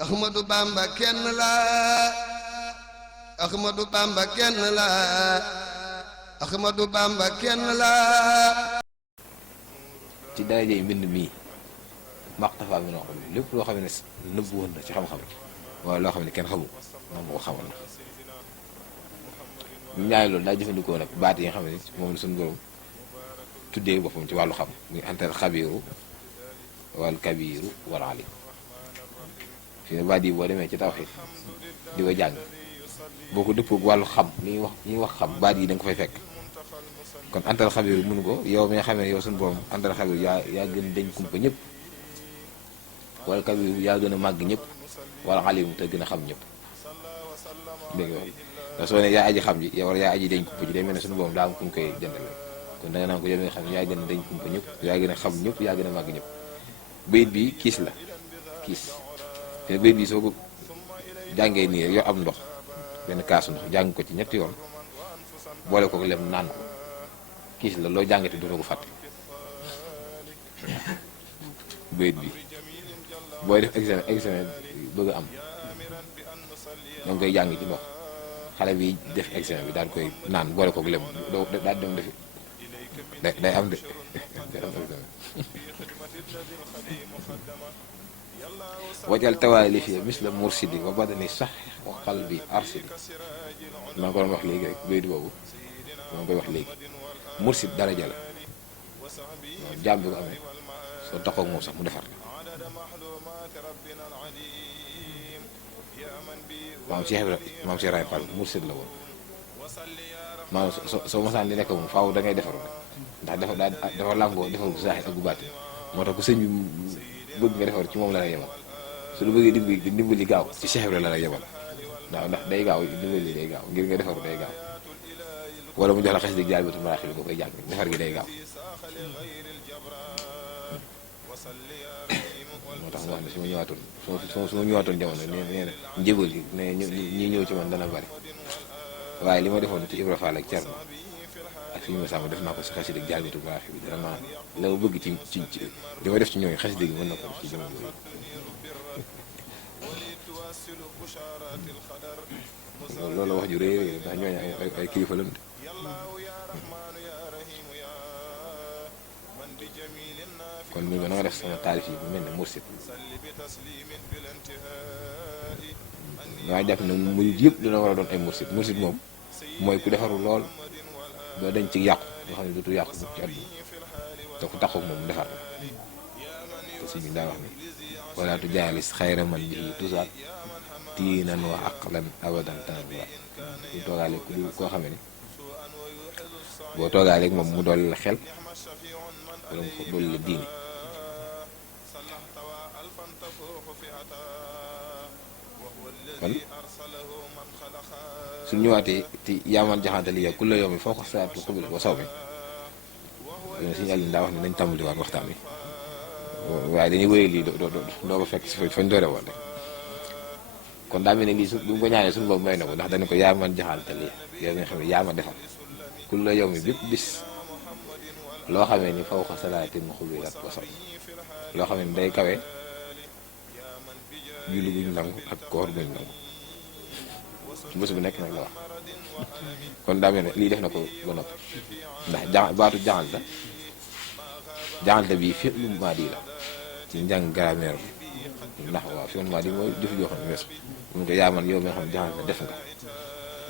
Ahmadu Bamba kenn la Ahmadu Bamba kenn la Ahmadu Bamba kenn la ci darajey mbind mii maxtafa mi noo xam ne lépp loo xam ne nëbbu woon na ci xam-xam wala loo xam ne kenn xamu moom moo ko xamal na ñu ñaari loolu daa jëfandikoo nag baat yi nga xam ne moom la suñu borom tuddee boppam ci wàllu xam muy antal xabiiru wal kabiiru wal alim fi ne baat yi boo demee ci tawxiid di ko jàng boo ko dëppoo wàllu xam li ñuy wax xam baat yi da nga ko fay fekk kon antal xabiiru mënu ko yow mi nga xam ne yow suñu borom antal xabiiru yaa gën dañ kumpa ñëpp wal kabiiru yaa gën a màgg ñëpp wal alim te gën a xam ñëpp dégg nga ndax soo ne yaa aji xam ji yow yaa aji dañ kumpa ji day mel ne suñu borom daa am ku ñu koy jëndale kon da nga naan ko yow mi nga xam ne yaa gën a dañ kumpa ñëpp yaa gën a xam ñëpp yaa gën a màgg ñëpp bayit bi kiis la kiis te bayit bi soo ko jàngee nii rek yoo am ndox benn kaasu ndox jàng ko ci ñetti yoon boole ko lem naan ko kiis la loo jàngate dootoo ko fàtte bayit bi booy def examen bëgg a am da nga koy jàng ci ndox xale bi def examen bi daal koy naan boole ko lem doo daal dem defi day am de day am examen wajal tawaali fi misla mursidi wa badani sax wa qalbi arsidi maa ngi ko doon wax léegi rek bayit boobu maa ngi koy wax léegi mursid daraja la waaw jaam bi ko amee soo taxaw moom sax mu defar la maam Cheikh Ibrahima Fall mursid la woon maanaam soo mosaan di nekk moom faaw da ngay defaru ndax dafa làngoo defar bu saaxi ak bu baati moo tax ku sëñ bi bëgg nga defar ci moom la lay yemal su lu bëggee dimbali gaaw ci Cheikh Ibrahima la lay yemal ndax day gaaw dimbali day gaaw ngir nga defaru day gaaw wala mu jox la xas dig jaay batu maraaxil nga koy jàng defar gi day gaaw moo tax mu wax ne su ma ñëwaatoon jamono nee na njëbal yi ne ñi ñëw ci man dana bari waaye li ma defoon ci Ibra Fall ak Cerno ak fi ñu ma sàmm def naa ko si xasida jaay batu maraaxil bi dana la ma bëgg ci li ma def ci ñooñu xasida gi mën na ko ci jamono yooyu loolu la wax ju rëy rëy ndax ñooñu ay kilifa lañ kon ñu nga def sama taalif yi bu mel ne mursid waaye jàpp ne murid yëpp dina war a doon ay mursid moom mooy ku defaru lool doo dañ ci yàqu nga xam ne dootu yàqu ci àdduna te ku taxaw moom defar la te si ñu daa wax ne wala tu jaalis xayra man bi tusaat tiinan wa aqlan abadan tanabira ku toogaale ku koo xamee ni boo toogaaleeg moom mu dolli la xel wala mu dolli la diine kon su ñëwaatee ci yaaman jaxantali ya kulla yawmi foo ko saatu xubil wa saw mi suñu àllin daa wax ne nañ tàmbaliwaat waxtaan wi waaye dañuy wéyal lii doo ko fekk si fañ doore woon rek kon daa mel ne lii bu mu ko ñaanee suñu boobu may na ko ndax dañu ko yaaman jaxantali yow mi nga xam ne yaa ma defal kulla yawmi bépp bis loo xamee ni faw ko salaatin xubilat wa saw loo xamee ni day kawe julli buñ nangu ak koor buñ nangu bés bu nekk nag la wax kon daa mel ne lii def na ko ba noppi ndax baatu jaxalta bii fi lu maadi la ci njàng grammaire bi ndax waaw fi lu maadi mooy jëf joo xam ne weesu mun ko yaaman yow mi nga xam ne jaxalta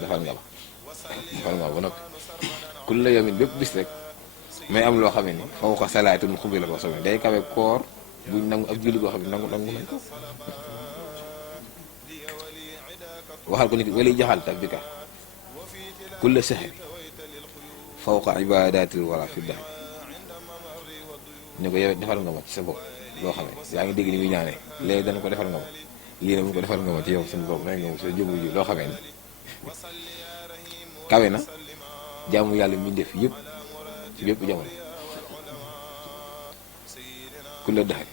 defal nga ma ba noppi kul la yow min bépp bis rek may am loo xamee ni faw ko salaatun xubi la ko soobee day kawe koor buñ nangu ak julli goo xam ne nangu nañ ko waxal ko nit wali jaxalta bi ka kulla sahri fawqa ibadatil wara fi dahr ne ko yow defal nga ma ci sa bopp loo xam ne yaa ngi dégg ni muy ñaanee léegi dana ko defal nga ma lii ne mu ko defal nga ma ci yow suñu bopp may nga ma sa jëmm ji loo xamee ni kawe na jaamu yàlla mi def yëpp ci bépp jamono kulla dahr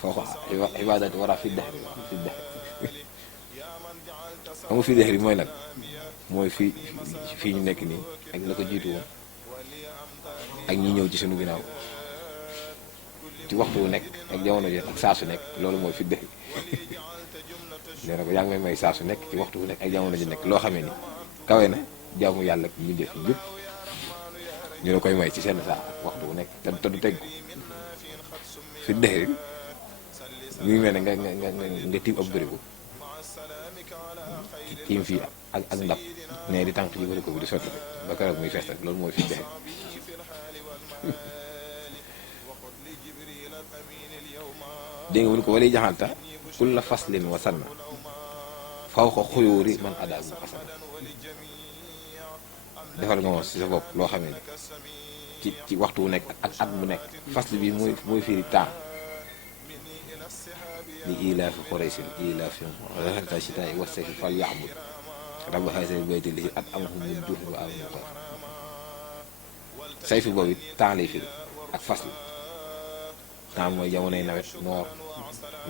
fawqa ibadatil wara fi dahr xam nga fii dex mooy lan mooy fii ñu nekk nii ak la ko jiitu woon ak ñi ñëw ci sunu ginnaaw ci waxtu wu nekk ak jamono ji ak saa su nekk loolu mooy fi dëkk nee na ko yaa ngi may saa su nekk ci waxtu wu nekk ak jamono ji nekk loo xamee ni kawe na jaamu yàlla ak mbindeef yi yëpp ñu la koy may ci seen saa waxtu wu nekk te du teg fi dëkk mi ngi mel ne nga tiim ab bërigo tiim fii ak ndab ne di tànk ci bërigo bi di sotti ba keroog muy fees loolu mooy fi dëkk dégg nga mu ne ko wali jaxalta kulla faslin wa sanna faw ko xuyóori man adaa bu xasan defal nga moom si sa bopp loo xamee ne ci waxtu wu nekk ak at mu nekk fasl bi mooy firi temps li ilaafi Quraysin ilaafihim rihlata shitaa'i wa sayfi falya'bud rabba haazal bayti llazi at'amahum min juu'in wa aamanahum min xawf sayfi boobu it temps lay firi ak fasl temps mooy jamonoy nawet noor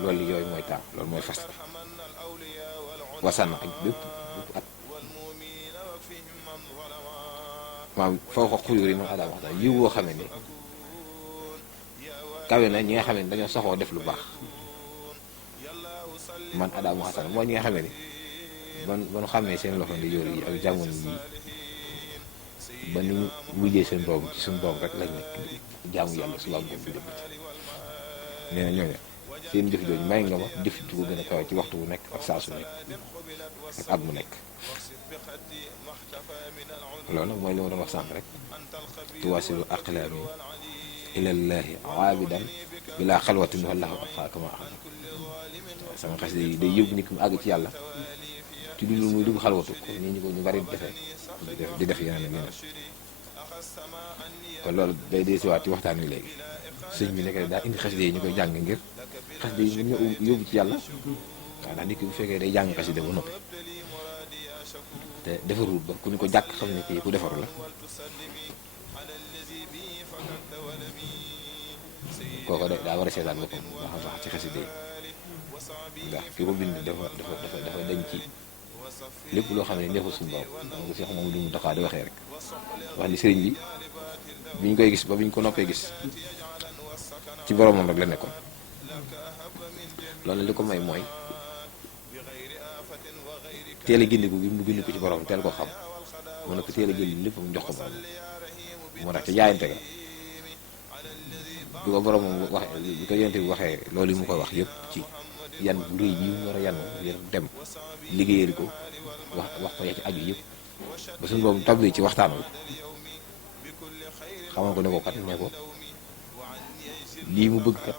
loolu yooyu mooy temps loolu mooy fasl wasan ak bépp at maam foo ko xuyur yi moom adam wax yiw woo xamee ni kawe na ñi nga xam ne dañoo soxoo def lu baax man Adamu Xasan mooy ñi nga xam ne ba nu xamee seen loxo ndi yor yi ak jamono yi ba nu mujjee seen borom ci suñu borom rek lañ nekk jaamu yàlla suba ngoon bi dem nee na ñooñu seen jëf jooju may nga ma jëf ju ko gën a kawe ci waxtu bu nekk ak saa su nekk ak at mu nekk loolu nag mooy li ma doon wax sànq rek tuwasilu aqlaami ilallaahi aabidan bilaa xalwatin wallahu abqaa kama axna sama xas yi day yóbbu nit ki mu àgg ci yàlla ci dund muy dugg xalwatu kon ñi ñu bari di def yeneen ak yeneen kon loolu day deesiwaat ci waxtaan wi léegi sëñ bi nekk daa indi xasida yi ñu koy jàng ngir xasida yi ñu yóbbu ci yàlla waaw ndax nit ki bu fekkee day jàng xasida ba noppi te defarul ba ku ñu ko jàkk xam ne kii ku defaru la kooko daa war a seetaan boppam wax sax ci xasida yi ndax ki ko bind dafa dañ ci lépp loo xam ne neexul suñu borom donc si xam moom lu mu taxaa di waxee rek wax ni sëriñ bi ñu koy gis ba bi ñu ko noppee gis ci boromam rek la nekkoon loolu li ko may mooy teel a gindiku gi mu gindiku ci borom teel ko xam mu ne ko teel a jël lépp mu jox ko borom moo tax ci jaayante ga bi ko boromam waxee bi ko yonent bi waxee loolu yi mu koy wax yëpp ci yan bu rëy yi mu war a yan ngir dem liggéeyal ko wax ko ya ci aju yëpp ba suñu boobu tabbi ci waxtaan wi xamal ko ne ko kat ne ko lii mu bëgg kat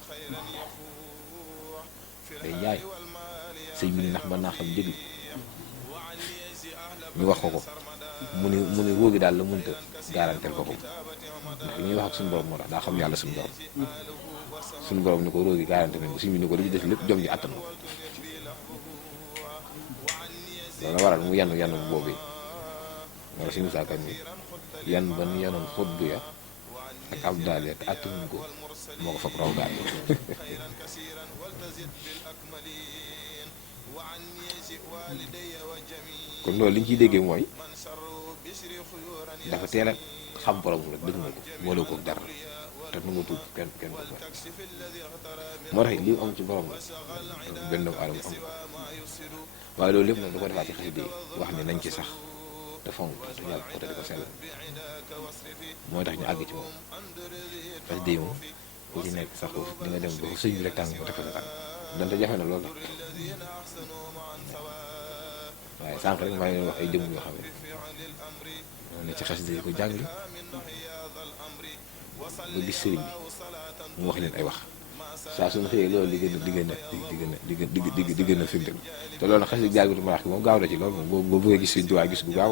day jaay sëñ bi ndax mën naa xam déglu ñu wax ko mu ne wóogi daal la mënta garantel ko ndax li ñuy wax ak suñu borom moo tax daa xam yàlla suñu borom ni ko róogi garanté nañ ko suñ bi ni ko li ci def lépp jom ji àttan loolu waral mu yanu bu boobu wala suñu saakan ni yan ban yanoon xóot bu ya ak ab daal ya te àttanuñ ko moo ko fab raw gaal kon loolu li ñu ciy déggee mooy dafa teel a xam borom rek dëgg na ko boole ko dara te nu nga tuub kenn ko moo tax li mu am ci borom la benn doomu aadama am waaye loolu lépp nag da ko defaat ci xasida yi wax ne nañ ci sax te fonk te yàlla ko te di ko sellal mooy tax ñu àgg ci moom xasida yi moom ku ci nekk sax di nga dem ba sëñ bi rek tàng ko teg fa sa tàng donte jafe na loolu waaye sànq rek maa ngi leen wax ay jëmm yoo xam ne ci xasida yi ko jàng ba gis sëriñ bi mu wax leen ay wax saa suñu xëyee loolu di gën a firndeel te loolu nag xasida jàngitu maraax bi moom gaaw na ci loolu moom boo bëggee gis Sëriñ Tuubaa gis gu gaaw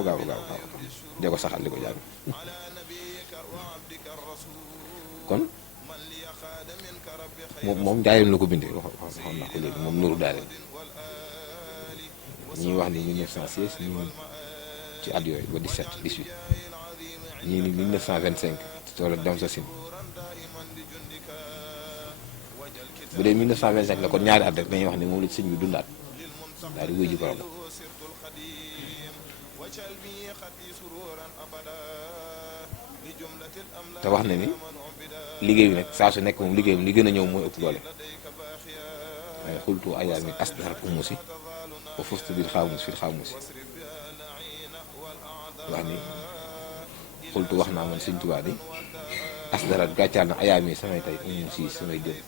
dee ko saxal di ko jàng kon moom jaayam la ko bindee waxoon naa ko léegi moom Nuuru Daarayni ñii wax ni 1916 ñii ci at yooyu ba 17 18 ñii ni 1925 wala dem sa sin bu dee 1925 la kon ñaari at rek dañuy wax ne moom la sëñ bi dundaat daal di wuy ji borom te wax na ni liggéey bi nag saa su nekk moom liggéeyam li gën a ñëw mooy ëpp doole waaye xultu ayaami asdar umusi wa fustu bil xaamus fil xaamusi wax ni xultu wax naa man Sëñ Tuubaa di asdarat gàccaal na ayaami samay tey umusi samay gën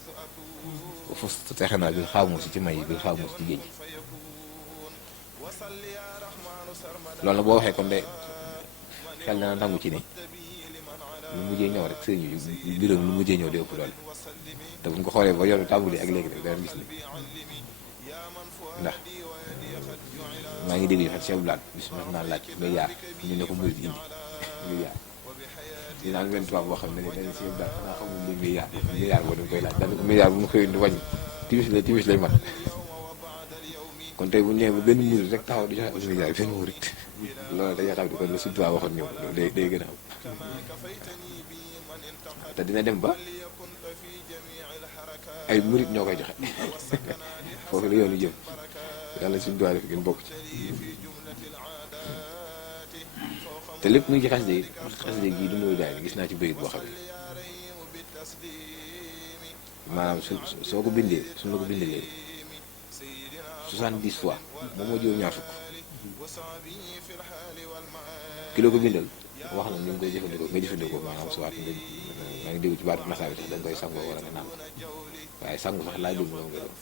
wa fustu texe naa bil xaamusi ci may bil xaamus ci géej loolu nag boo waxee kon de xel na nangu ci ne lu mujjee ñëw rek sëriñ bi mbiram lu mujjee ñëw di ëpp doole te buñ ko xoolee ba yoonu tàmbali ak léegi rek dana gis ni ndax maa ngi dégg ñu xam Cheikh Blane bis mas naa laaj milliard ñu ne ko murid indi milliard di naan benn tubaab boo xam ne dañ Cheikh Blane naa xamul lu milliard boo dañ koy laaj dañ ko milliard bu mu koy indi wàññi timis lay mat kon tey bu ñu ñëwee ba benn murid rek taxaw di joxe ak milliard benn murid loolu dañuy xam ne kon la Sëñ Tuubaa waxoon ñëw day gën a am te dina dem ba ay murid ñoo koy joxe foofu la yoonu jëm yàlla Sëñ Tuubaa def gën bokk ci te lépp mu ngi ci xasida gii du nuyu daay gis naa ci bayit boo xam ne maanaam soo ko bindee suñu la ko bindalee 70 fois moom moo jiw ñaar fukk ki la ko bindal wax na ni nga koy jëfandikoo maanaam soit maa ngi dégg ci baatu nasaa bi sax da nga koy sangoo wala nga naan waaye sangu sax laay dégg moom nga doon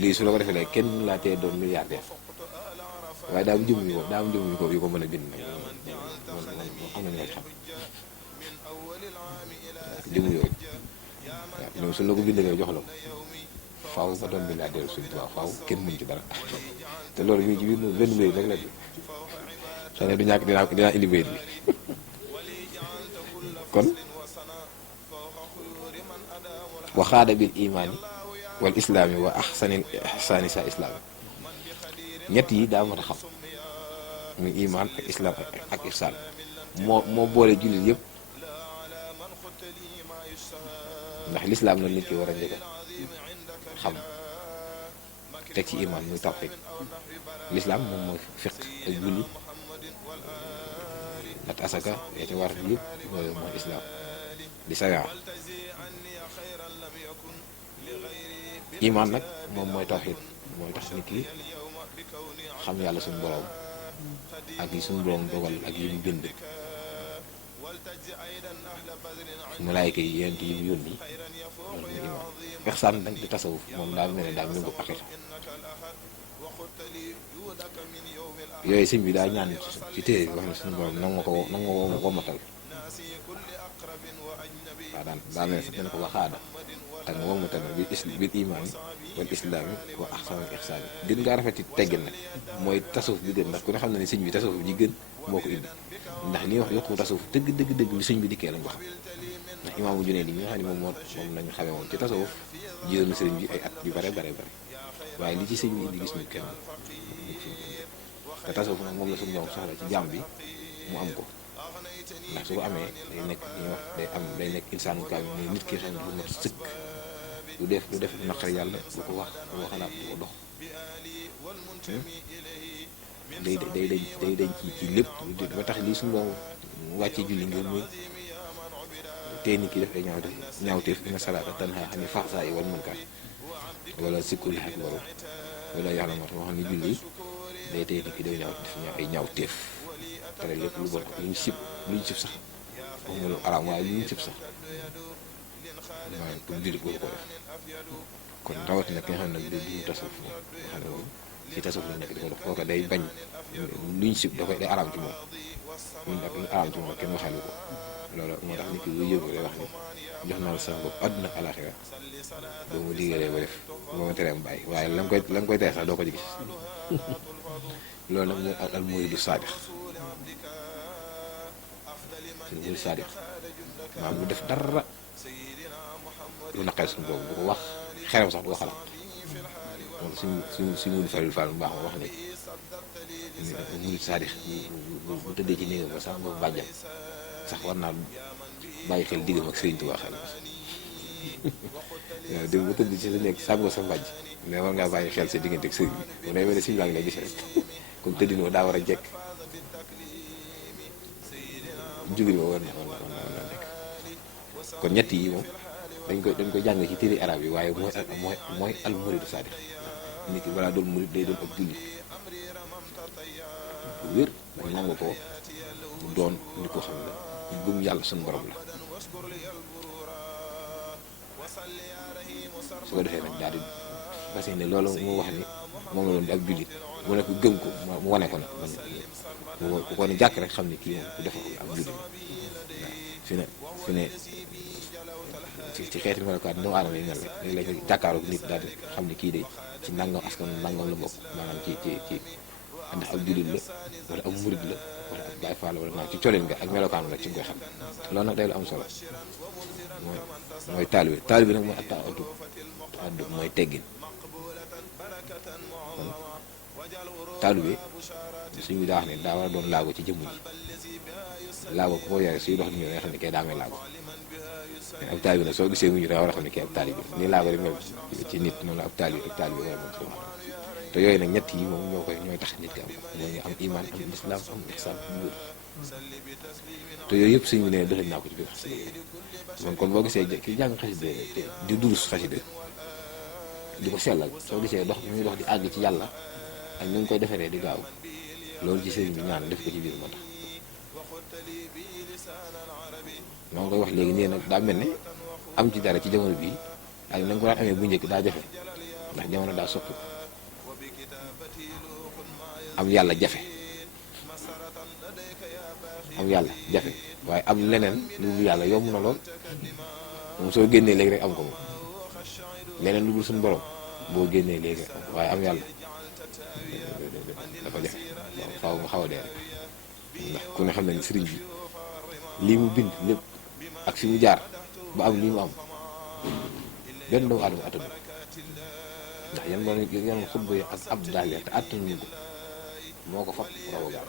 lii su la ko defee léegi kenn laa tee doon milliardaire waaye daa am jëm yu ko mën a bind nag moom am na ñoo ci xam jëm yooyu waaw ñoom su la ko bindalee jox la ko faaw ba doon milliardaire Sëñ Tuubaa faaw kenn mën ci dara te loolu mi ngi ci biir benn mbir rek la bi xëy na du ñàkk dinaa indi bayit bi kon wa xaada bil imaani wal islaami wa ahsanil ihsaani sa islaami ñett yi daa mat a xam muy imaan ak islaam ak ihsaan moo boole jullit yëpp ndax lislaam la nit ki war a njëkk xam teg ci imaan muy tawxiid lislaam moom mooy fiq ak julli at asaka yaa ci war yëpp mooy islaam di sariya imaan nag moom mooy tawxiid mooy tax nit ki xam yàlla suñu borom ak yi suñu borom dogal ak yi mu bind malaayka yi yonent yi mu yónni loolu mooy imaan ihsaan nag di tasawuf moom daal mel ne daal ñu ko aqiqa yooyu sëñ bi daa ñaan ci téere bi wax ne suñu borom nag ma womatal waaw daa mel ne ko waxaada ak nga womatal bil imaani wal islaami wa ahsanil ihsaani gën ngaa rafeti teggin nag mooy tasawuf bi gën ndax ku ne xam na ne sëñ bi tasawuf ji gën moo ko indi ndax li ñuy wax yokku tasawuf dëgg li sëñ bi dikkee lañ ko xam ndax imaamu Junayd yi nga xam ne moom lañu xamee woon ci tasawuf jiyoon na sëriñ bi ay at yu bare waaye li ci sëñ bi indi gis ñu kenn te tasawuf nag moom la suñu borom soxla ci jaam bi mu am ko ndax su ko amee day nekk li ñuy wax day nekk insaanu kaamil muy nit ki xam ne dafa mat sëkk du def naqari yàlla du ko wax du ko xalaat du ko dox day dañ ci lépp ba tax lii suñu borom wàccee julli ngir muy tey nit ki def ay ñaawteef inna salaata tanhaa anil fahshaa'i wal munkar wala zikrullaahi akbar wala yàlla moo tax wax ni julli day tey nit ki day ay ñaawteef tere lépp lu bon lu ñu sib sax waxuma lu araam waaye lu ñu sib sax waaye pour jullit boobu ko def kon rawatina ki nga xam ne du tasawuf moom nga xam ne moom ci tasawuf la nekk di ko def kooka day bañ lu ñu sib day araam ci moom lu araam ci moom kenn waxaale ko loolu moo tax nit ki lu yëngu day wax ni jox naa la sa bopp àdduna alaxira boo ma diggalee ba def boo ma teree mu bàyyi waaye la nga koy tere sax doo ko ci gis loolu nag mooy al muriidu saadix maanaam lu def dara lu naqari suñu boobu bu ko wax xeram sax du ko xalaat moom suñu mudi faril fall bu baax ma wax ne murid saadix bu tëddee ci néegam ba sax boobu bàjjam sax war naa bàyyi xel diggam ak Sëriñ Tuubaa xel waaw dégg bu tëdd ci sa néeg sàngoo sa mbàjj mais war ngaa bàyyi xel sa diggante ak sëriñ bi mu day mel ne suñu baa ngi lay gis rek comme tëddinoo daa war a jekk jugin ba war na kon ñett yi moom dañ koy jàng ci téere arab yi waaye mooy al muridu saadiq nit ki balaa doon murid day doon ab jullit bu wér mu nangu ko mu doon nit ko xam ne ñu gëm yàlla suñu borom la su ko defee nag daal di fas yéene loolu mu wax ni moom la doon di ab jullit mu ne ko gëm ko mu wane ko nag man ku ko ne jàkk rek xam ne kii moom ku defal ko ab jullit waaw fi ne ci xeeti melokaan doomu aadama yi mel rek léeg-léeg nga jàkkaaroog nit daal di xam ne kii de ci nangam askan nangam la bokk maanaam ci ndax ab jullit la wala ab murid la wala ab baay faal wala maanaam ci colin nga ak melokaan la ci nga koy xam loolu nag day lu am solo mooy taalibe nag mooy addu mooy teggin kon taalibe suñu daa wax ne daa war a doon laago ci jëmm ji laago ku ko yore suy dox di ñëw nga xam ne kay daa may laago ab taalibe nag soo gisee mu ñu daa war a xam ne kii ab taalibe nii laago di mel ci nit noonu la ab taalibe war a mel ci te yooyu nag ñett yi moom ñooy tax nit ki am mooy nga am iman am islam am ihsan bu wér te yooyu yëpp suñu ne dëxëñ naa ko ci biir xasida man kon boo gisee ki jàng xasida te di durus xasida di ko sellal soo gisee dox bi muy dox di àgg ci yàlla ak ñu ngi koy defaree di gaaw loolu ci sëriñ bi ñaan def ko ci biir moo tax maa ngi koy wax léegi nii nag daa mel ne am ci dara ci jamono bii ak na nga ko daan amee bu njëkk daa jafe ndax jamono daa soppi am yàlla jafe waaye am leneen lu dul yàlla yomb na lool moom soo génnee léegi rek am ko moom leneen lu dul suñu borom boo génnee léegi rek am ko waaye am yàlla dafa jafe faaw nga xaw a dee rek ndax ku ne xam ne ni sëriñ bi lii mu bind lépp ak fi mu jaar ba am lii mu am benn doomu aadama attanu ndax yan xutba yi ak ab daal te attanuñu ko moo ko fab raw a gaaw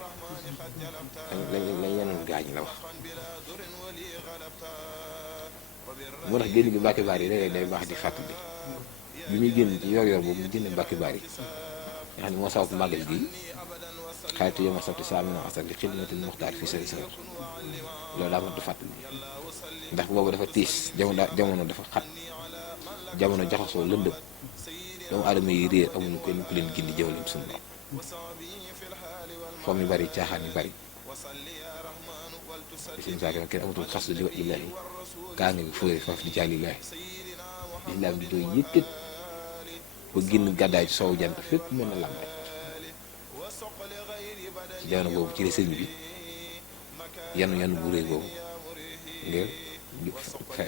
lañ yenoon gaañ la wax moo tax génn gi Mbàkke Baar yi léeg-léeg day baax di fàttali bi muy génn ci yor boobu mu génne Mbàkke Baar yi nga xam ne moo sabab màggal gi xaytu yoma sabti saamina asar li xidmatil muxtaar fii sari sar loolu daa mat di fàttali ndax boobu dafa tiis jamono dafa xat jamono jaxasoo lëndëm doomu aadama yi réer amuñu kenn ku leen gindi jëmaleen suñu borom foom yu bari caaxaan yu bari suñu saak kenn amatul xas li wa illaahi kaa nga fóore faf di jàllillaahi lislaam di dooy yëkkat ba génn gàddaay ci soowu jant fépp mel na làmbaay ci jamono boobu ci la sëriñ bi yanu bu réy boobu ngir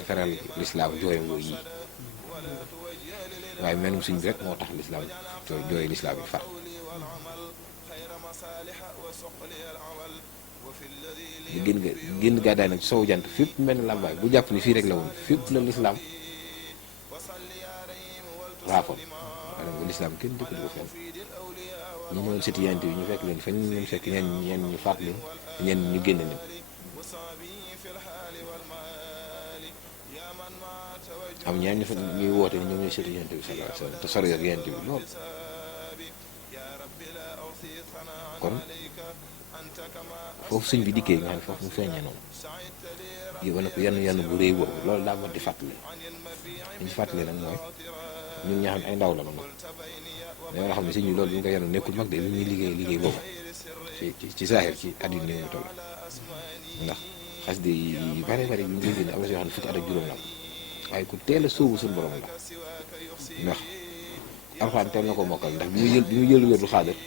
feral lislaam jooyam yooyu yii waaye menum suñ bi rek moo tax lislaam jooy lislaam yi far ñu génn gàddaay nag sowu jant fépp mel ni làmbaay bu jàpp ni fii rek la woon fépp la lislaam raafoon maanaam bu lislaam kenn dëkk ko fenn ñu ñëwoon sëti yant bi ñu fekk leen fa ñu fekk ñenn ñu faat leen ñenn ñu génn leen am ñaan ñu fa ñuy woote ni ñoom ñooy sëti yant bi sallallahu alayhi wasallam te sori yor yant bi lool kon foofu suñ bi dikkee nga xam ne foofu mu feeñee noonu yow nag yenn bu réy boobu loolu daa mat di fàttali li ñu fàttali nag mooy ñun ñaa xam ne ay ndaw la noonu da nga xam ne suñ bi loolu bi ñu ko yenu nekkul mag de li ñuy liggéey boobu ci saaxir ci at yu néew ñu toll ndax xas de yu bare bi ñu bind am na si yoo xam ne fukki at ak juróom la waaye ku teel a sóobu suñu borom la ndax alxuraan teel na ko mokkal ndax bi muy jël wér du xaadir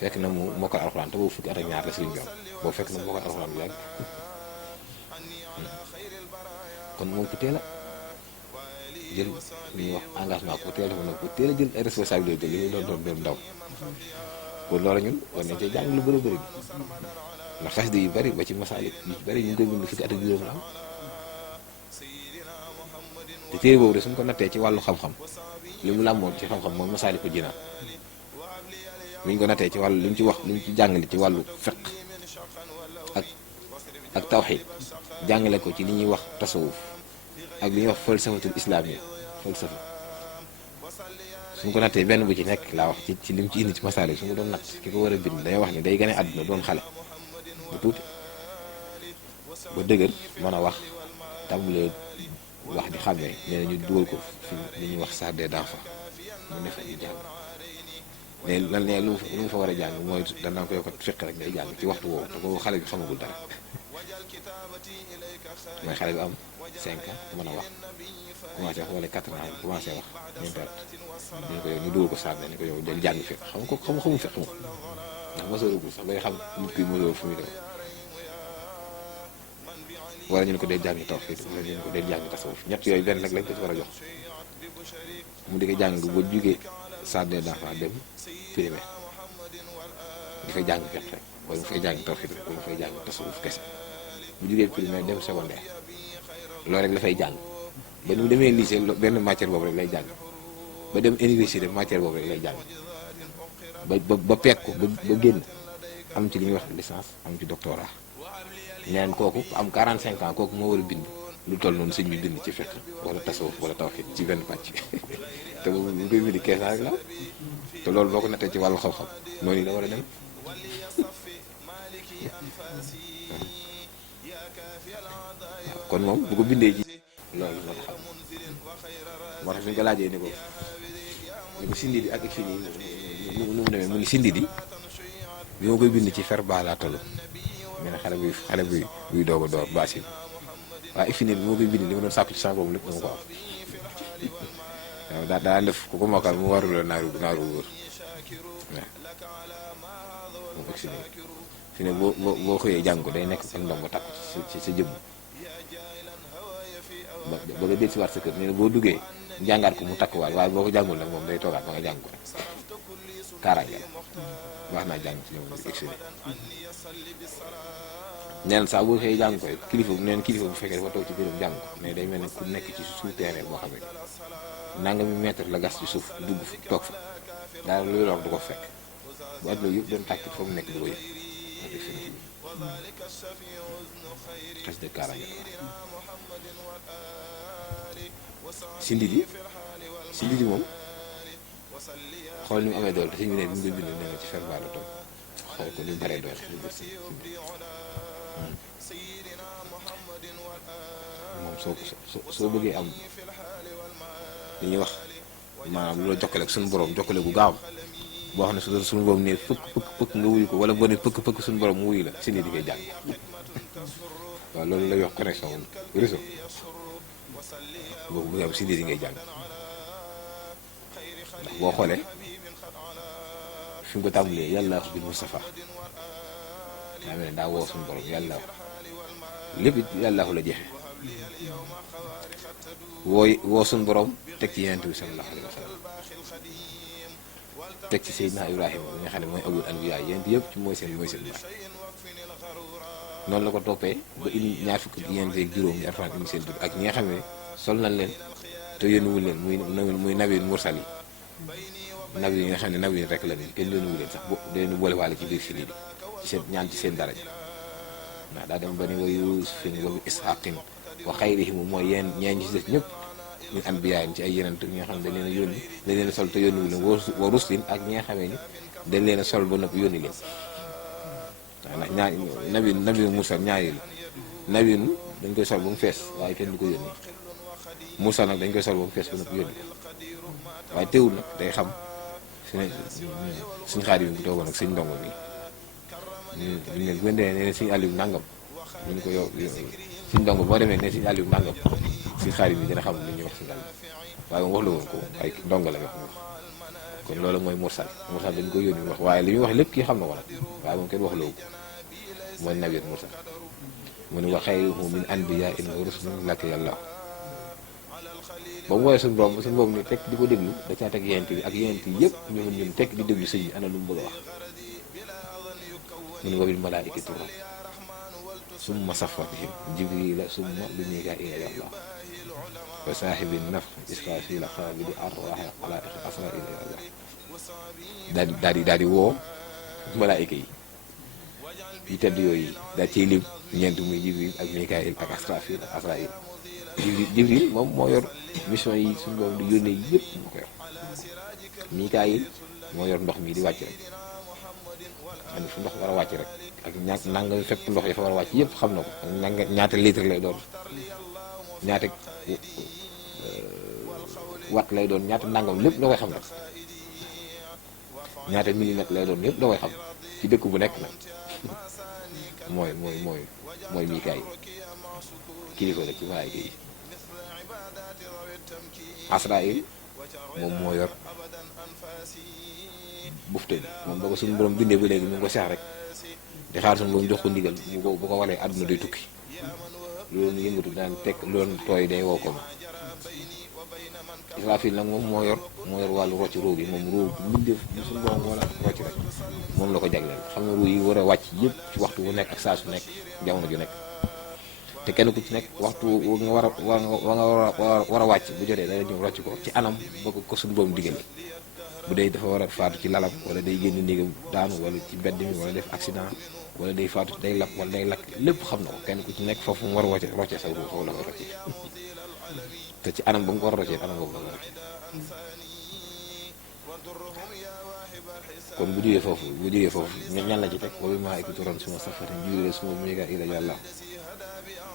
fekk na mu mokkal alxuraan te boobu fukki at ak ñaar la sëriñ bi am boobu fekk na mu mokkal alxuraan bu yàgg kon moom ku teel a jël li ñuy wax engagement ku teel a nag ku teel a jël ay responsabilité li muy doon ndaw pour loolu ñun war nañ cee jàng lu bëri bi ndax xasida yu bari ba ci masaalik yu bari ñu ngi koy bind fukki at ak juróom la am te téere boobu de suñ ko nattee ci wàllu xam-xam li mu làmmoon ci xam-xam moom Masaalikul Jinaan li ñu ko nattee ci wàllu li mu ci wax li mu ci jàngale ci wàllu fiqh ak tawxiid jàngale ko ci li ñuy wax tasawuf ak li ñuy wax falsafatul islaamiyya falsafa suñ ko nattee benn bu ci nekk laa wax ci li mu ci indi ci Masaalik su ko doon natt ki ko war a bind dañoo wax ni day gane àdduna doon xale bu tuuti ba dëgër mën a wax tàmbalee wax di xàmmee nee na ñu dugal ko fi li ñuy wax jardin d'enfants mu ne fa di jàng ne lan ne lu mu fa war a jàng mooy danaa ko yow kat fiq rek ngay jàng ci waxtu woowu te boobu xale bi xamagul dara mooy xale bi am 5 ans mën a wax commencé wax wala 4 ans commencé wax ñeenti at ñu ko yow ñu dugal ko jardin ni ko yow del jàng fiq xam ko xamul fiq moom ndax mosooragul sax bay xam nit kuy mosoor fu muy dem wala ñu ne ko del jàng tawhiid wala ñu ne ko del jàng tasawuf ñett yooyu benn rek lañ ko ci war a jox mu di ko jàng ba jugee jardin d'enfants dem primaire di fa jàng fiq rek wala mu fay jàng tawhiid wala mu fay jàng tasawuf kese bu jugee primaire dem secondaire loolu rek la fay jàng ba ni mu demee lycée benn matière boobu rek lay jàng ba dem université matière boobu rek lay jàng ba peeg ko ba génn am ci li ñuy wax licence am ci doctorat ñeneen kooku am 45 ans kooku moo war a bind lu toll noonu sëñ bi bind ci fiqh wala tasawuf wala tawhid ci benn pàcc te bu koy bind 15 ans rek la te loolu boo ko nattee ci wàllu xam-xam noonu la war a dem kon moom bu ko bindee ci loolu la xam moo tax fi ñu ko laajee ni ko sindi di ak fini nu mu demee mu ni sindi di bi ma koy bind ci fer baa laa toll mais nag xale buy doog a door baasin waaye fini bi ma koy bind li ma doon sàkku ci sama boobu lépp dama ko am waaw daa def ku ko mokkal mu warula naaru wóor waaw moom ak fi ne boo xëyee jàng ko day nekk ak ndom ba takku ci sa jëmm ba nga del si waat sa kër nee na boo duggee jàngaat ko mu takkuwaat waaye boo ko jàngul nag moom day toogaat ba nga jàng ko rek kaaraange la wax naa jàng ci ñoom externe nee na saa boo xëyee jàng ko kilifa bu fekkee dafa toog ci biirum jàng ko mais day mel ne ku nekk ci suuf terrain boo xam ne nangami mètre la gas ci suuf dugg fa toog fa daal luy lor du ko fekk bu àdduna yëpp doon tàkkit fa mu nekk du ko yëg xes de kaaraange sindi di moom xool ni mu amee doole te sëñ bi ne bi mu koy bind nee na ci fer baa la toog xool ko ni mu baree doole moom soo bëggee am li ñuy wax maanaam lu la jokkale ak suñu borom jokkale gu gaaw boo xam ne suñu borom ne pëkk nga wuyu ko wala boo ne pëkk suñu borom mu wuyu la sindi di koy jàng waaw loolu lay wax connexion réseau boobu bu am sindi di ngay jàng ndax boo xoolee fi mu ko tàmbalee yàlla bil Mustafa daa mel ne daa woo suñu borom yàlla lépp yàlla la jeexee woo suñu borom teg ci yonent bi sallallahu alayhi wa sallam teg ci Seydina Ibrahima bi nga xam ne mooy abul anbiya yonent yëpp ci mooy seen baay noonu la ko toppee ba indi ñaar fukki yonent ak juróom ñi Alxuraan indi seen tur ak ñi nga xam ne sol nañ leen te yónniwul leen muy nabi mursal yi nabi yi nga xam ne nabi rek la ni kenn yónniwul leen sax da leen boole waale ci biir si lii ci seen ñaan ci seen daraja waaw daa dem ba ni wa Yuusufin wa Isxaaqin wa xayrihim mooy ñeen ci des ñëpp ñu anbiyaa ci ay yeneen ñi nga xam ne dañ leen a yónni dañ leen a sol te yónniwul leen wa ruslin ak ñi nga xamee ni dañ leen a sol ba noppi yónni leen waaw ndax nabi mursal ñaari la nabi dañ koy sol ba mu fees waaye kenn du ko yónni mursal nag dañ koy sol ba mu fees ba noppi yónni waaye teewul nag day xam suñ xaar yi bu toogoon ak suñ ndongo bi ñu ne bu ndee ne suñu Aliou nangam ñu ne ko yow suñ ndongo boo demee ne suñu Aliou nangam suñ xaar yi dina xam li ñuy wax si Aliou waaye moom wax la woon ko ay ndongo la wax kon loolu mooy mursal dañ ko yónni wax waaye li muy wax lépp kii xam na ko nag waaye moom kenn wax la ko mooy nabiyyun mursal mu ne wa xayruhum min anbiyaa'in wa rusulin laka yàlla ba mu woowee suñu borom ni tekk di ko déglu da caa teg yent bi ak yent yi yëpp ñun tekk di déglu sëñ bi ana lu mu bëgg a wax mu ne wa bil malaa'ikati ruuh summa safa bihim jibrila summa bi mikaa'ila yàlla wa saahibi nafx israfila xaabidi arwaaxi xalaa'iqi asraa'ila yàlla daal di woo malaayika yi tedd yooyu daal ciy lim ñeent muy jibril ak mikaa'il ak asrafil ak asraa'il jibril moom moo yor mission yi suñu doom di yónnee yëpp moo ko yor mikaayil moo yor ndox mi di wàcc rek xam ne fu ndox war a wàcc rek ak nanga fekk ndox yi fa war a wàcc yëpp xam na ko ak ñaata litre lay doon ñaata watt lay doon ñaata nangam lépp da koy xam nag ñaata millimètre lay doon lépp da koy xam ci dëkk bu nekk nag mooy Mikaayil kilifa la ci malaayika yi. Asraayil moom moo yor bufte bi moom ba ko suñu borom bindee ba léegi mu ngi ko seex rek di xaar suñu borom jox ko ndigal bu ko waree àdduna day tukki loolu yëngatu daan teg loolu tooy day woo ko ma. Israfil nag moom moo yor wàllu rocc ruu gi moom ruu mbindeef bi suñu borom wala rocc rek moom la ko jagleel xam nga ruu yi war a wàcc yëpp ci waxtu wu nekk ak saa su nekk jamono ju nekk te kenn ku ci nekk waxtu nga war a wàcc bu jotee dana ñëw rocc ko ci anam ba ko suñu borom diggale bu dee dafa war a faatu ci lalam wala day génn néegam daanu wala ci mbedd mi wala def accident wala day faatu day lap wala day lakk lépp xam na ko kenn ku ci nekk foofu mu war a rocce sa ruu foofu la ko rocce te ci anam ba mu ko war a roccee anam boobu la ko rocce kon bu jógee foofu ñan la ci teg boobu maa écoutoron suma safatin jibril suma méga ila yàlla